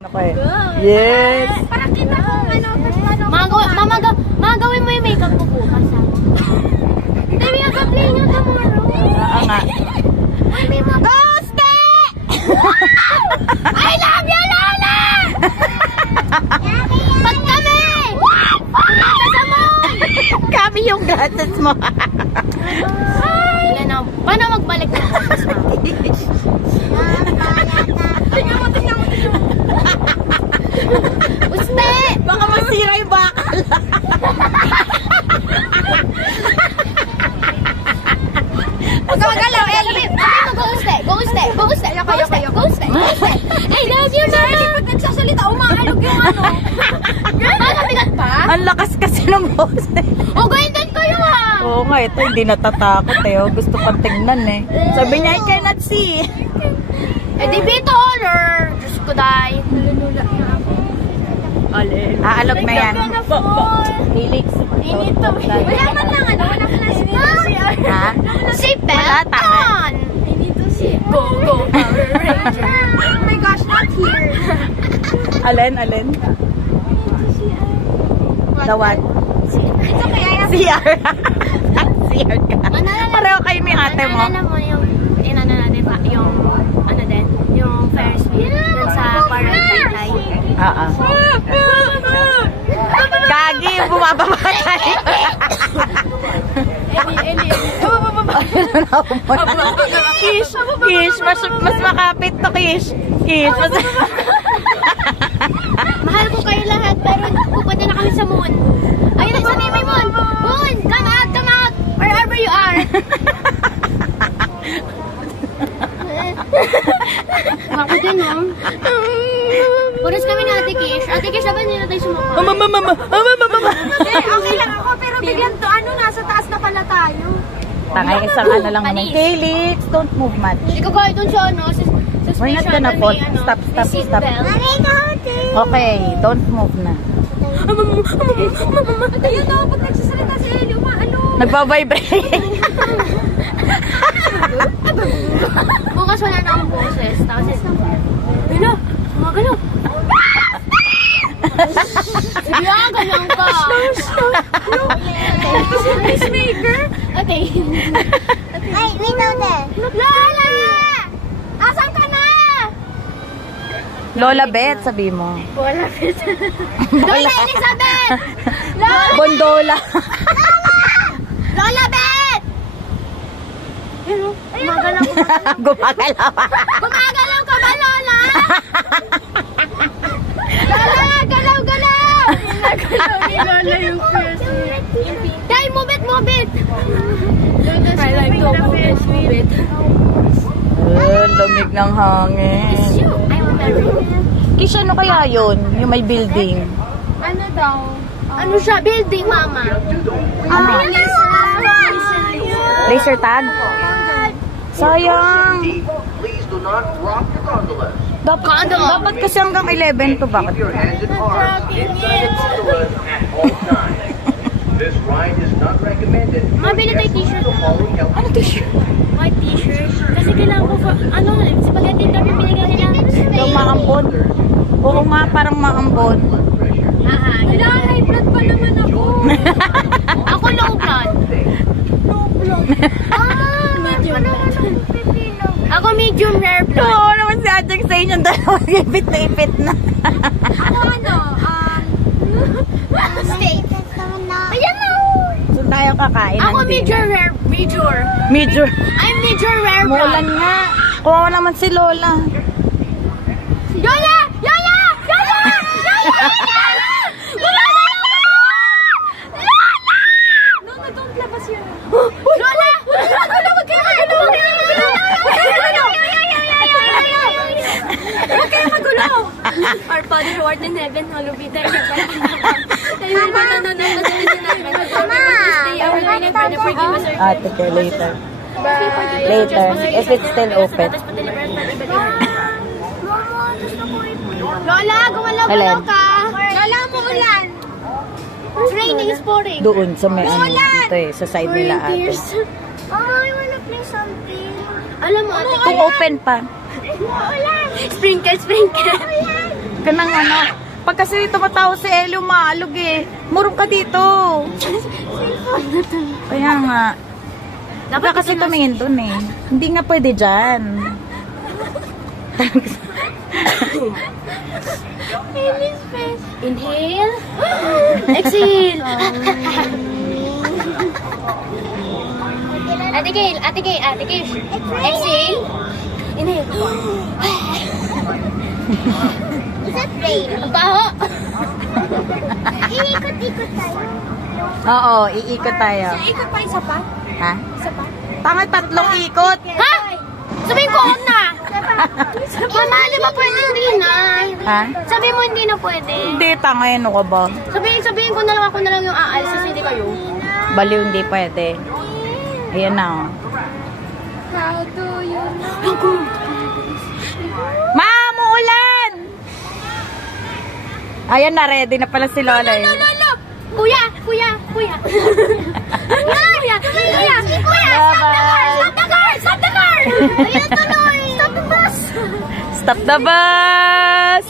Okay. Yes! Parang kita kung magagawin mo yung makeup ko bukas ha. Dami mag-play nyo tomorrow. Nga. Guste! I love you, Lola! Pag kami! Punta sa mall! Kami yung gadgets mo. Paano magbalik ng bukas mo? Tingnan mo. Guste! Baka masira yung bakal. Magagalaw, Ellie. Guste. I love you, Mama. Pag nagsasalita, umaalog yung ano. Ano, bigat pa? Ang lakas kasi ng boses. O, gawin kayo ha. Oo nga, ito hindi natatakot eh. Gusto pang tingnan eh. Sabi niya, I cannot see. Eh, di bito honor. Diyos ko, day. Nalulula na ako. Aalog na yan. Felix. Wala man lang ano. Wala ka na CR. Ha? Seatbelt on. I need to see. Go, Power Ranger. Oh my gosh, not here. Alin? The what? It's okay, I have CR. CR ka. Pareho kayo ni ate mo. Manalala mo yung, inano natin pa, yung, ano din, yung Ferris wheel, dun sa parang Taytay. Gagi, bumababa tayo. Eli. Kish, mas makapit to, Kish. Mahal ko kayo lahat, pero pupunta na kami sa moon. Ayun na, sabi may moon. Moon, come out, wherever you are. Ako din, no? Puros kami na Ate Kish. Ate Kish, dapat nila tayo sumakay. Mama. Okay lang ako, pero bigyan to, nasa taas na pala tayo. Tangay, isang ano lang naman. Felix, don't move much. Hindi ko kahit doon siya, no? We're not gonna fall. Stop. Okay, don't move na. Ayun na, pag nagsasalita si Eli, umaalog. Nagbabibrate. Bukas wala na akong boses. Tapos, ayun na, gumagalaw. Sige nga, ganyan ka. Peacemaker? Okay. Ay, wait out there. Lola! Asan ka na? Lola Beth, sabi mo. Lola Beth. Lola Elizabeth! Bondola. Lola Beth! Gumagalaw. Gumagalaw. Gumagalaw ka ba, Lola? Lola, galaw! Galaw ni Lola yung first week. Dahil, move it! I like to move it. Lamig ng hangin. I'm married. Kish, ano kaya yun? Yung may building. Ano daw? Ano siya? Building, Mama. Laser tag? Sayang. Please do not rock the gondolas. Dapat kasi hanggang 11 to. Bakit? Your hands and arms inside the gondolas at all times. This ride is not recommended. Mabili tayo t-shirt. Ano t-shirt? White t-shirt. Kasi kailangan ko, spaghetti kami binigyan nila. Yung maambon. Oo nga, parang maambon. Kailangan high blood pa naman ako. Ako low blood. Medium blood. Ako medium rare blood. Oo naman si Adjeng sa inyong dalawang ipit na. Ako steak. Ayan na. So tayo kakain. Ako major rare. Major. I'm major rare blood. Mulan nga. Kuha naman si Lola. Lola! Don't labas yun. Lola! Huwag kayo magulo! Our Father who art in heaven, hallowed be thy name. Tayo yung mananonod sa litin namin. Stay our line and Father, forgive us our Take care later. Bye. Later, if it's still open. Lola, gumalaw-galaw ka. Lola, umuulan. It's raining, it's pouring. Doon sa may ano dito eh, sa side nila ate. Oh, I wanna play something. Alam mo, ate, Kung open pa. umuulan. Sprinkle. Kanang ano. Pag kasi tumatawa si Elio, maalog eh. Murong ka dito. Kaya nga. Dapat kasi tumingin dun eh. Hindi nga pwede dyan. Inhale. Exhale. Ate Gail. Exhale. Inhale. Is that rain? Ang baho. Iikot-ikot tayo. Oo, iikot tayo. Iikot pa isa pa? Ha? Isa pa? Tanga, 3 ikot. Ha? Sabihin ko, huwag na. Mama, di ba pwede hindi na? Ha? Sabihin mo hindi na pwede. Hindi, tanga, ano ka ba? Sabihin ko na lang, ako na lang yung aalis kasi hindi kayo. Baliw, hindi pwede. Ayan na, oh. How do you know? Ma'am, ulan! Ayan na, ready na pala si Lola. No. Kuya! Kuya! Stop the car! Ayun, tuloy! Stop the bus! Stop the bus!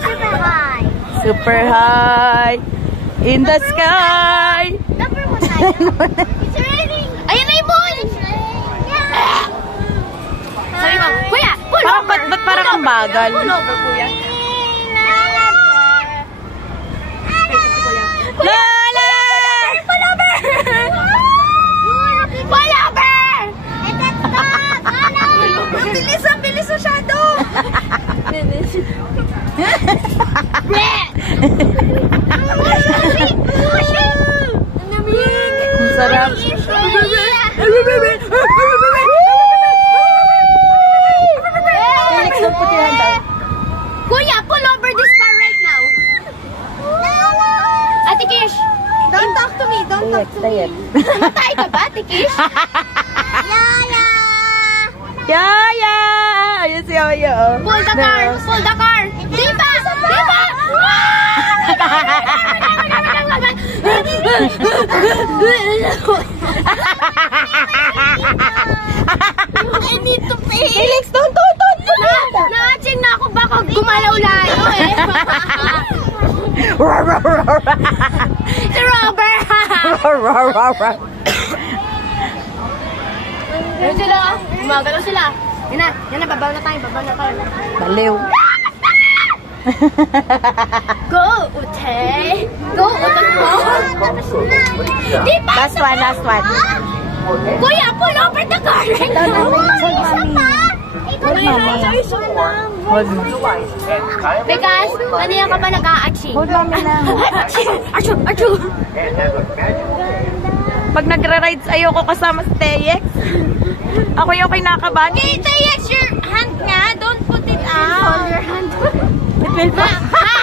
Super high! Super high in the sky! Number mo tayo. It's raining! Ayun na yung ball! Sabi mo, kuya! Pull Parang, over! ba't parang ang bagal? Pull over, kuya. Lola! Pull over! Pull over! Ang bilis masyado! Ang sarap. Felix, don't put your hand down. Kuya, pull over this car right now. Ate Kish, don't talk to me. Don't talk to me. Namatay ka ba, Ate Kish? Yaya! Yaya! Ayun si Oyo. Pull the car! Pull the car! Diba! Diba! I need to pee! Felix, don't. Na-aching na ako baka gumalaw-layo eh. Si Robert! Ayun sila, gumagalaw sila. Yan na, babaw na tayo. Baliw. Go, Ute! Go, Ute! Di ba? Last one. Kuya, pull over the car! Hold mommy. Hold mo. Because, kanina ka ba nag-a-aching? Hold mommy na. Achoo! And have a magical Pag nagra-rides, ayoko kasama si Teyex. Ako yung kinakabahan. Okay, Teyex, your hand nga. Don't put it out. Hold your hand. It will Ha?